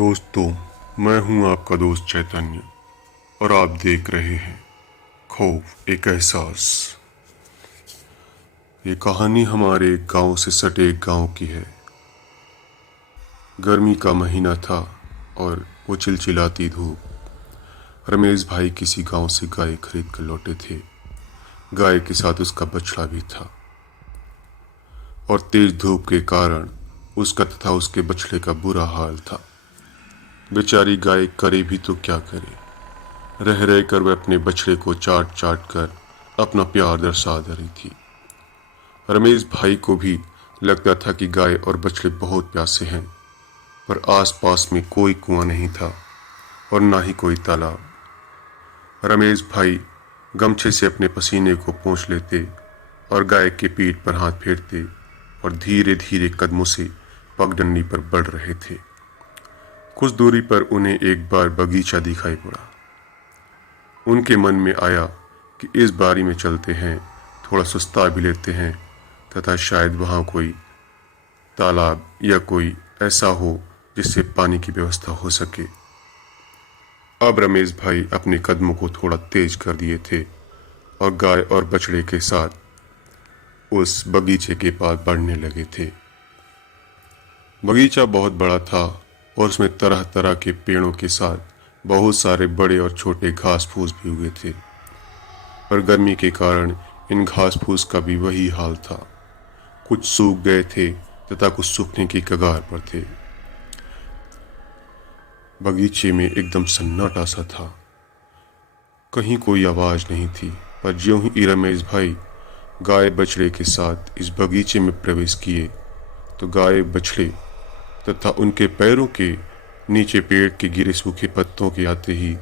दोस्तों, मैं हूं आपका दोस्त चैतन्य और आप देख रहे हैं खौफ एक एहसास। ये कहानी हमारे गांव से सटे एक गांव की है। गर्मी का महीना था और वो चिलचिलाती धूप। रमेश भाई किसी गांव से गाय खरीद कर लौटे थे। गाय के साथ उसका बछड़ा भी था और तेज धूप के कारण उसका तथा उसके बछड़े का बुरा हाल था। बेचारी गाय करे भी तो क्या करे। रह रह कर वह अपने बछड़े को चाट चाट कर अपना प्यार दर्शा रही थी। रमेश भाई को भी लगता था कि गाय और बछड़े बहुत प्यासे हैं, पर आसपास में कोई कुआं नहीं था और ना ही कोई तालाब। रमेश भाई गमछे से अपने पसीने को पोंछ लेते और गाय के पीठ पर हाथ फेरते और धीरे धीरे कदमों से पगडंडी पर बढ़ रहे थे। कुछ दूरी पर उन्हें एक बार बगीचा दिखाई पड़ा। उनके मन में आया कि इस बारी में चलते हैं, थोड़ा सुस्ता भी लेते हैं तथा शायद वहाँ कोई तालाब या कोई ऐसा हो जिससे पानी की व्यवस्था हो सके। अब रमेश भाई अपने कदमों को थोड़ा तेज कर दिए थे और गाय और बछड़े के साथ उस बगीचे के पास बढ़ने लगे थे। बगीचा बहुत बड़ा था और उसमें तरह तरह के पेड़ों के साथ बहुत सारे बड़े और छोटे घास फूस भी उगे थे, पर गर्मी के कारण इन घास फूस का भी वही हाल था। कुछ सूख गए थे तथा कुछ सूखने की कगार पर थे। बगीचे में एकदम सन्नाटा सा था। कहीं कोई आवाज नहीं थी, पर ज्यों ही रमेश भाई गाय बछड़े के साथ इस बगीचे में प्रवेश किए तो गाय बछड़े तथा उनके पैरों के नीचे पेड़ के गिरे सूखे पत्तों के आते ही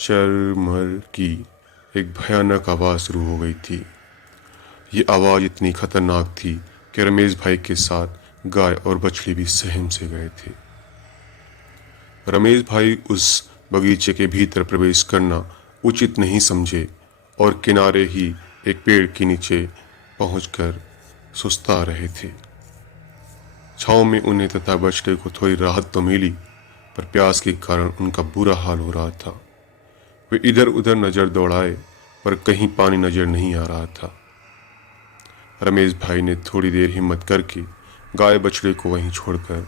चरमर की एक भयानक आवाज शुरू हो गई थी। ये आवाज इतनी खतरनाक थी कि रमेश भाई के साथ गाय और बछड़ी भी सहम से गए थे। रमेश भाई उस बगीचे के भीतर प्रवेश करना उचित नहीं समझे और किनारे ही एक पेड़ के नीचे पहुंचकर सुस्ता रहे थे। छांव में उन्हें तथा बछड़े को थोड़ी राहत तो मिली, पर प्यास के कारण उनका बुरा हाल हो रहा था। वे इधर उधर नजर दौड़ाए, पर कहीं पानी नजर नहीं आ रहा था। रमेश भाई ने थोड़ी देर हिम्मत करके गाय बछड़े को वहीं छोड़कर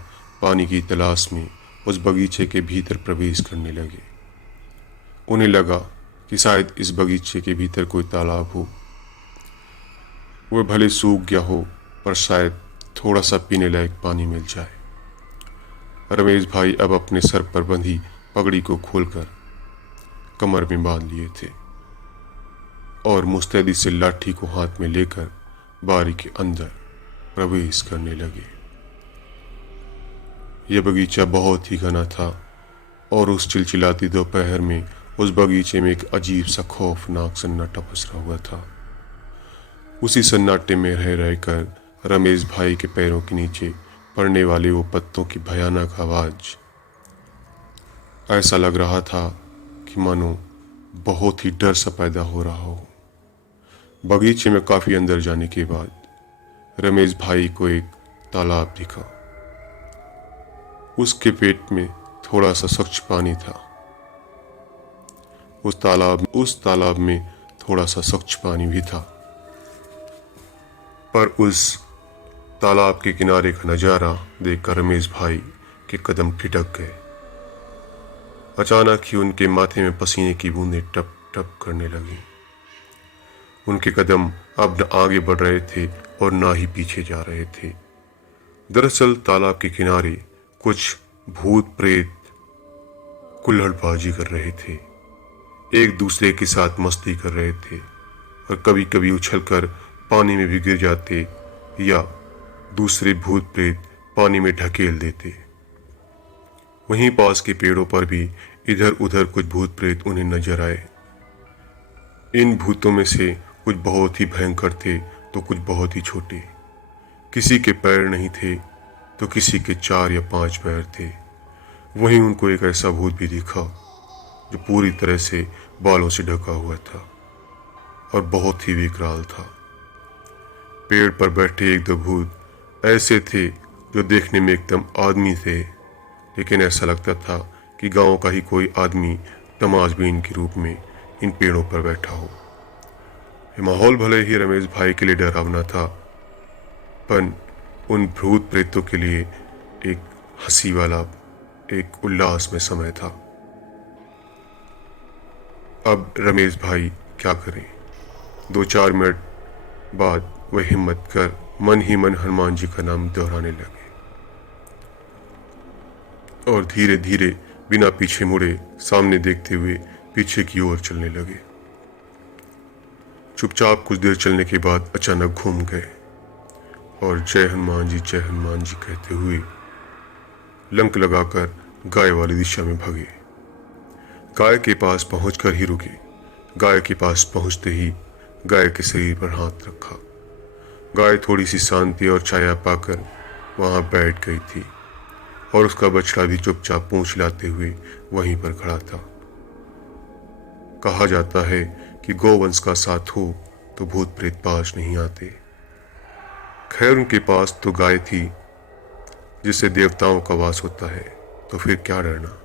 पानी की तलाश में उस बगीचे के भीतर प्रवेश करने लगे। उन्हें लगा कि शायद इस बगीचे के भीतर कोई तालाब हो। वह भले सूख गया हो, पर शायद थोड़ा सा पीने लायक पानी मिल जाए। रमेश भाई अब अपने सर पर बंधी पगड़ी को खोलकर कमर में बांध लिए थे और मुस्तैदी से लाठी को हाथ में लेकर बारी के अंदर प्रवेश करने लगे। यह बगीचा बहुत ही घना था और उस चिलचिलाती दोपहर में उस बगीचे में एक अजीब सा खौफनाक सन्नाटा पसरा हुआ था। उसी सन्नाटे में रह रहकर रमेश भाई के पैरों के नीचे पड़ने वाले वो पत्तों की भयानक आवाज, ऐसा लग रहा था कि मानो बहुत ही डर सा पैदा हो रहा हो। बगीचे में काफी अंदर जाने के बाद रमेश भाई को एक तालाब दिखा। उसके पेट में थोड़ा सा स्वच्छ पानी था। उस तालाब में थोड़ा सा स्वच्छ पानी भी था, पर उस तालाब के किनारे का नजारा देखकर रमेश भाई के कदम ठिठक गए। अचानक ही उनके माथे में पसीने की बूंदें टप टप करने लगी। उनके कदम अब न आगे बढ़ रहे थे और ना ही पीछे जा रहे थे। दरअसल तालाब के किनारे कुछ भूत प्रेत कुल्हड़बाजी कर रहे थे, एक दूसरे के साथ मस्ती कर रहे थे और कभी कभी उछलकर पानी में भी गिर जाते या दूसरे भूत प्रेत पानी में ढकेल देते। वहीं पास के पेड़ों पर भी इधर उधर कुछ भूत प्रेत उन्हें नजर आए। इन भूतों में से कुछ बहुत ही भयंकर थे तो कुछ बहुत ही छोटे। किसी के पैर नहीं थे तो किसी के 4 या 5 पैर थे। वहीं उनको एक ऐसा भूत भी दिखा जो पूरी तरह से बालों से ढका हुआ था और बहुत ही विकराल था। पेड़ पर बैठे 1-2 भूत ऐसे थे जो देखने में एकदम आदमी थे लेकिन ऐसा लगता था कि गांव का ही कोई आदमी तमाशबीन के रूप में इन पेड़ों पर बैठा हो। ये माहौल भले ही रमेश भाई के लिए डरावना था, पर उन भूत प्रेतों के लिए एक हंसी वाला, एक उल्लास में समय था। अब रमेश भाई क्या करें? 2-4 मिनट बाद वह हिम्मत कर मन ही मन हनुमान जी का नाम दोहराने लगे और धीरे धीरे बिना पीछे मुड़े सामने देखते हुए पीछे की ओर चलने लगे। चुपचाप कुछ देर चलने के बाद अचानक घूम गए और जय हनुमान जी कहते हुए लंक लगाकर गाय वाली दिशा में भागे। गाय के पास पहुंचकर ही रुके। गाय के पास पहुंचते ही गाय के शरीर पर हाथ रखा। गाय थोड़ी सी शांति और छाया पाकर वहां बैठ गई थी और उसका बछड़ा भी चुपचाप पूंछ हिलाते हुए वहीं पर खड़ा था। कहा जाता है कि गौवंश का साथ हो तो भूत प्रेत पास नहीं आते। खैर उनके पास तो गाय थी जिससे देवताओं का वास होता है, तो फिर क्या डरना।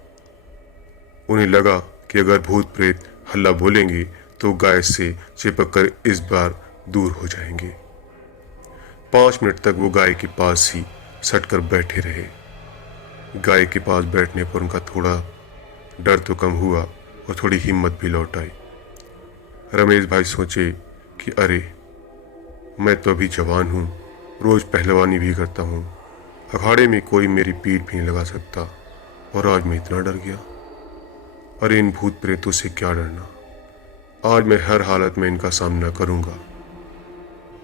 उन्हें लगा कि अगर भूत प्रेत हल्ला बोलेंगे तो गाय से चिपक कर इस बार दूर हो जाएंगे। 5 मिनट तक वो गाय के पास ही सटकर बैठे रहे। गाय के पास बैठने पर उनका थोड़ा डर तो कम हुआ और थोड़ी हिम्मत भी लौट आई। रमेश भाई सोचे कि अरे, मैं तो अभी जवान हूँ, रोज पहलवानी भी करता हूँ, अखाड़े में कोई मेरी पीठ भी नहीं लगा सकता, और आज मैं इतना डर गया। अरे इन भूत प्रेतों से क्या डरना, आज मैं हर हालत में इनका सामना करूंगा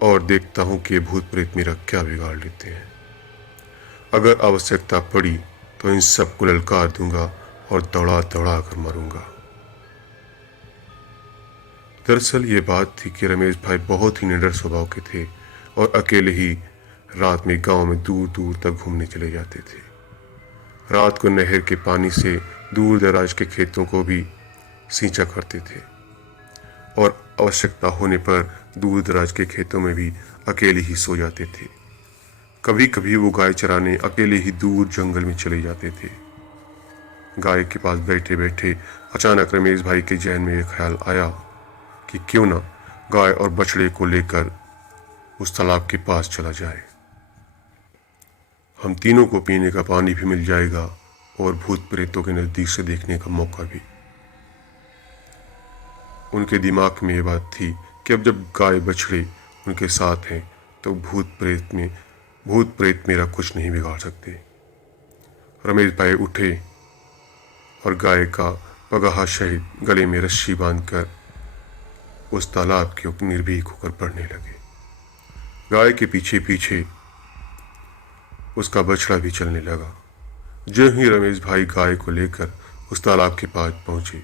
और देखता हूं कि ये भूत प्रेत मेरा क्या बिगाड़ लेते हैं। अगर आवश्यकता पड़ी तो इन सबको ललकार दूंगा और दौड़ा दौड़ा कर मारूंगा। दरअसल ये बात थी कि रमेश भाई बहुत ही निडर स्वभाव के थे और अकेले ही रात में गांव में दूर दूर तक घूमने चले जाते थे। रात को नहर के पानी से दूर दराज के खेतों को भी सींचा करते थे और आवश्यकता होने पर दूर दराज के खेतों में भी अकेले ही सो जाते थे। कभी कभी वो गाय चराने अकेले ही दूर जंगल में चले जाते थे। गाय के पास बैठे बैठे अचानक रमेश भाई के जहन में यह ख्याल आया कि क्यों ना गाय और बछड़े को लेकर उस तालाब के पास चला जाए। हम तीनों को पीने का पानी भी मिल जाएगा और भूत प्रेतों के नजदीक से देखने का मौका भी। उनके दिमाग में ये बात थी कि अब जब गाय बछड़े उनके साथ हैं तो भूत प्रेत मेरा कुछ नहीं बिगाड़ सकते। रमेश भाई उठे और गाय का पगाहा सहित गले में रस्सी बांधकर उस तालाब के ऊपर निर्भीक होकर बढ़ने लगे। गाय के पीछे पीछे उसका बछड़ा भी चलने लगा। जो ही रमेश भाई गाय को लेकर उस तालाब के पास पहुंचे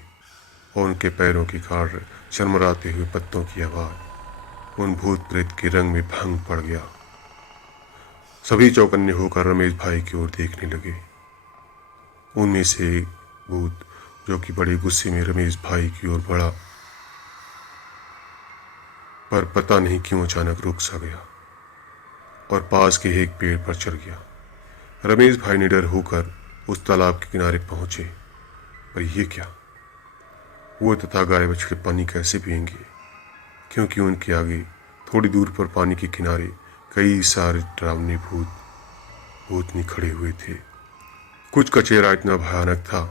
और उनके पैरों की खाड़ चरमराते हुए पत्तों की आवाज उन भूत प्रेत के रंग में भंग पड़ गया। सभी चौकन्ने होकर रमेश भाई की ओर देखने लगे। उनमें से एक भूत, जो कि बड़े गुस्से में रमेश भाई की ओर बढ़ा, पर पता नहीं क्यों अचानक रुक सा गया और पास के एक पेड़ पर चढ़ गया। रमेश भाई निडर होकर उस तालाब के किनारे पहुंचे, पर यह क्या, वो तथा गाय बछड़े पानी कैसे पिएंगे, क्योंकि उनके आगे थोड़ी दूर पर पानी के किनारे कई सारे डरावने भूतनी खड़े हुए थे। कुछ का चेहरा इतना भयानक था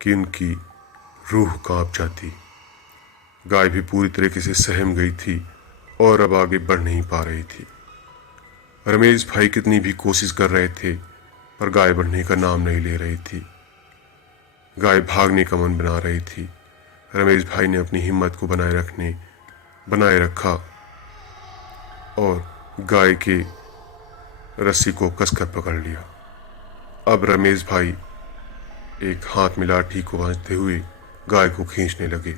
कि उनकी रूह कांप जाती। गाय भी पूरी तरीके से सहम गई थी और अब आगे बढ़ नहीं पा रही थी। रमेश भाई कितनी भी कोशिश कर रहे थे पर गाय बढ़ने का नाम नहीं ले रही थी। गाय भागने का मन बना रही थी। रमेश भाई ने अपनी हिम्मत को बनाए रखा और गाय के रस्सी को कसकर पकड़ लिया। अब रमेश भाई एक हाथ में लाठी को भांजते हुए गाय को खींचने लगे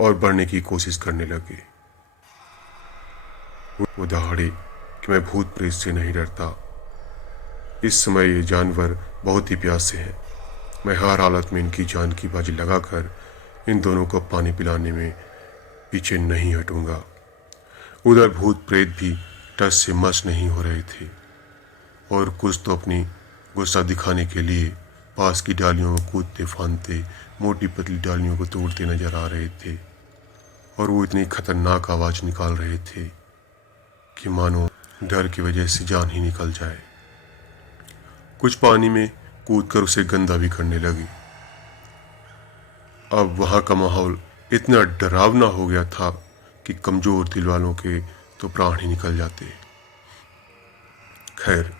और बढ़ने की कोशिश करने लगे। वो दहाड़े कि मैं भूत प्रेत से नहीं डरता। इस समय ये जानवर बहुत ही प्यासे हैं। मैं हर हालत में इनकी जान की बाजी लगाकर इन दोनों को पानी पिलाने में पीछे नहीं हटूंगा। उधर भूत प्रेत भी टस से मस नहीं हो रहे थे और कुछ तो अपनी गुस्सा दिखाने के लिए पास की डालियों को कूदते फांदते मोटी पतली डालियों को तोड़ते नजर आ रहे थे और वो इतनी खतरनाक आवाज निकाल रहे थे कि मानो डर की वजह से जान ही निकल जाए। कुछ पानी में कूदकर उसे गंदा भी करने लगी। अब वहां का माहौल इतना डरावना हो गया था कि कमजोर दिल वालों के तो प्राण ही निकल जाते। खैर,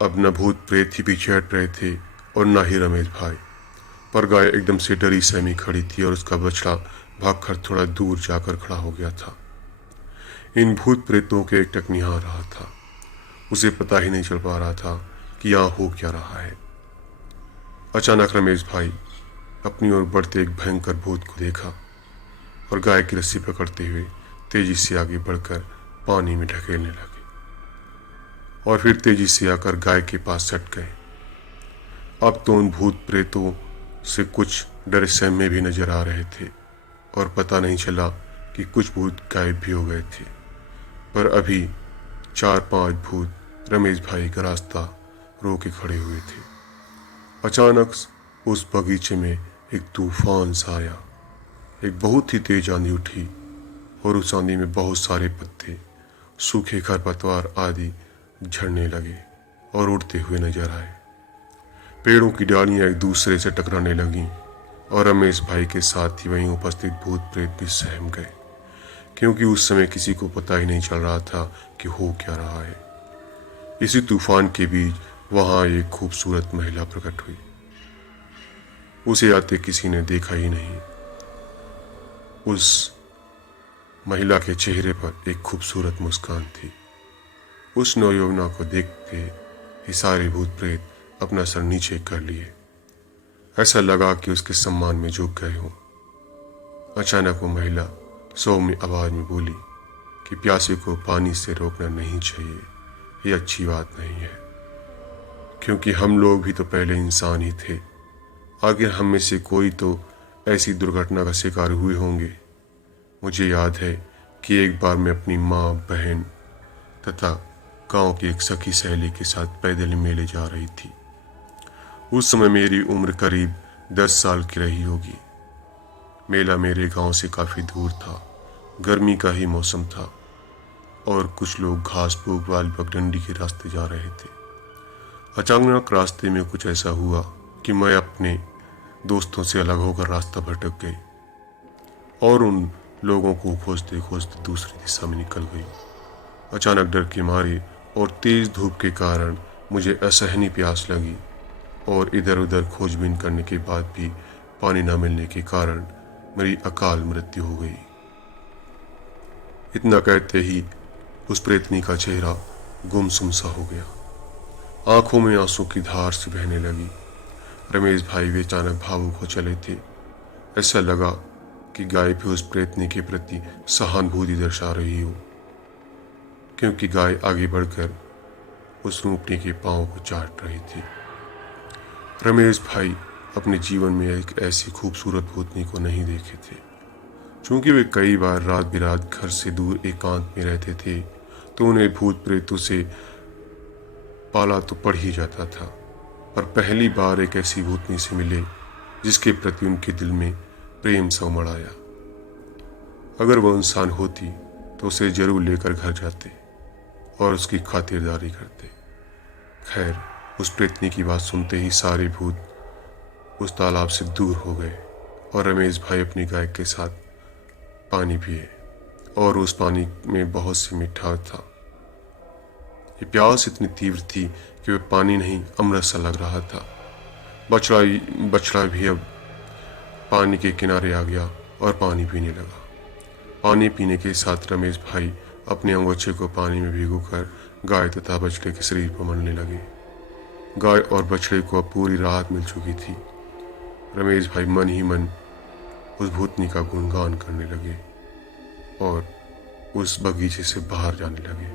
अब न भूत प्रेत ही पीछे हट रहे थे और न ही रमेश भाई, पर गाय एकदम से डरी सहमी खड़ी थी और उसका बछड़ा भागकर थोड़ा दूर जाकर खड़ा हो गया था। इन भूत प्रेतों के एकटक निहार रहा था। उसे पता ही नहीं चल पा रहा था कि यहाँ हो क्या रहा है। अचानक रमेश भाई अपनी ओर बढ़ते एक भयंकर भूत को देखा और गाय की रस्सी पकड़ते हुए तेजी से आगे बढ़कर पानी में ढकेलने लगे और फिर तेजी से आकर गाय के पास सट गए। अब तो उन भूत प्रेतों से कुछ डरे सहमे भी नजर आ रहे थे और पता नहीं चला कि कुछ भूत गायब भी हो गए थे। पर अभी 4-5 भूत रमेश भाई का रास्ता रोके खड़े हुए थे। अचानक उस बगीचे में एक तूफान सा आया। एक बहुत ही तेज आंधी उठी और उस आंधी में बहुत सारे पत्ते, सूखे खरपतवार आदि झड़ने लगे और उड़ते हुए नजर आए। पेड़ों की डालियां एक दूसरे से टकराने लगीं और रमेश भाई के साथ ही वहीं उपस्थित भूत प्रेत भी सहम गए, क्योंकि उस समय किसी को पता ही नहीं चल रहा था कि हो क्या रहा है। इसी तूफान के बीच वहां एक खूबसूरत महिला प्रकट हुई। उसे आते किसी ने देखा ही नहीं। उस महिला के चेहरे पर एक खूबसूरत मुस्कान थी। उस नौयौवना को देखते ही सारे भूत प्रेत अपना सर नीचे कर लिए। ऐसा लगा कि उसके सम्मान में झुक गए हों। अचानक वो महिला सौम्य आवाज में बोली कि प्यासे को पानी से रोकना नहीं चाहिए, ये अच्छी बात नहीं है, क्योंकि हम लोग भी तो पहले इंसान ही थे। आखिर हम में से कोई तो ऐसी दुर्घटना का शिकार हुए होंगे। मुझे याद है कि एक बार मैं अपनी माँ, बहन तथा गांव की एक सखी सहेली के साथ पैदल मेले जा रही थी। उस समय मेरी उम्र करीब 10 साल की रही होगी। मेला मेरे गांव से काफी दूर था। गर्मी का ही मौसम था और कुछ लोग घास फूस वाली पगडंडी के रास्ते जा रहे थे। अचानक रास्ते में कुछ ऐसा हुआ कि मैं अपने दोस्तों से अलग होकर रास्ता भटक गई और उन लोगों को खोजते खोजते दूसरी दिशा में निकल गई। अचानक डर के मारे और तेज धूप के कारण मुझे असहनीय प्यास लगी और इधर उधर खोजबीन करने के बाद भी पानी न मिलने के कारण मेरी अकाल मृत्यु हो गई। इतना कहते ही उस प्रेतनी का चेहरा गुमसुम सा हो गया। आंखों में आंसू की धार से बहने लगी। रमेश भाई भी अचानक भावुक हो चले थे। ऐसा लगा कि गाय भी उस प्रेतनी के प्रति सहानुभूति दर्शा रही हो, क्योंकि गाय आगे बढ़कर उस रूपनी के पांव को चाट रही थी। रमेश भाई अपने जीवन में एक ऐसी खूबसूरत भूतनी को नहीं देखे थे। चूंकि वे कई बार रात बिरात घर से दूर एकांत में रहते थे, तो उन्हें भूत प्रेतों से पाला तो पड़ ही जाता था। पर पहली बार एक ऐसी भूतनी से मिले जिसके प्रति उनके दिल में प्रेम सा उमड़ आया। अगर वह इंसान होती तो उसे जरूर लेकर घर जाते और उसकी खातिरदारी करते। खैर, उस प्रेतनी की बात सुनते ही सारे भूत उस तालाब से दूर हो गए और रमेश भाई अपनी गाय के साथ पानी पिए और उस पानी में बहुत सी मिठास था। ये प्यास इतनी तीव्र थी कि वह पानी नहीं अमृत सा लग रहा था। बछड़ा भी अब पानी के किनारे आ गया और पानी पीने लगा। पानी पीने के साथ रमेश भाई अपने अंगोछे को पानी में भिगोकर गाय तथा बछड़े के शरीर पर मलने लगे। गाय और बछड़े को अब पूरी राहत मिल चुकी थी। रमेश भाई मन ही मन उस भूतनी का गुणगान करने लगे और उस बगीचे से बाहर जाने लगे।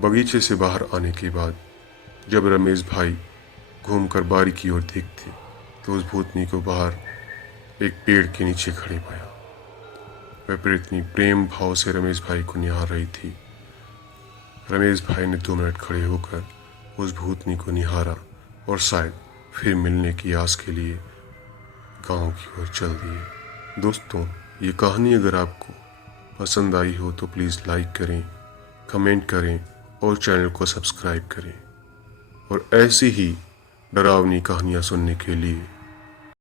बगीचे से बाहर आने के बाद जब रमेश भाई घूमकर बारी की ओर देखते तो उस भूतनी को बाहर एक पेड़ के नीचे खड़े पाया। वह प्रेतनी प्रेम भाव से रमेश भाई को निहार रही थी। रमेश भाई ने 2 मिनट खड़े होकर उस भूतनी को निहारा और शायद फिर मिलने की आस के लिए गांव की ओर चल दिए। दोस्तों, ये कहानी अगर आपको पसंद आई हो तो प्लीज़ लाइक करें, कमेंट करें और चैनल को सब्सक्राइब करें। और ऐसी ही डरावनी कहानियाँ सुनने के लिए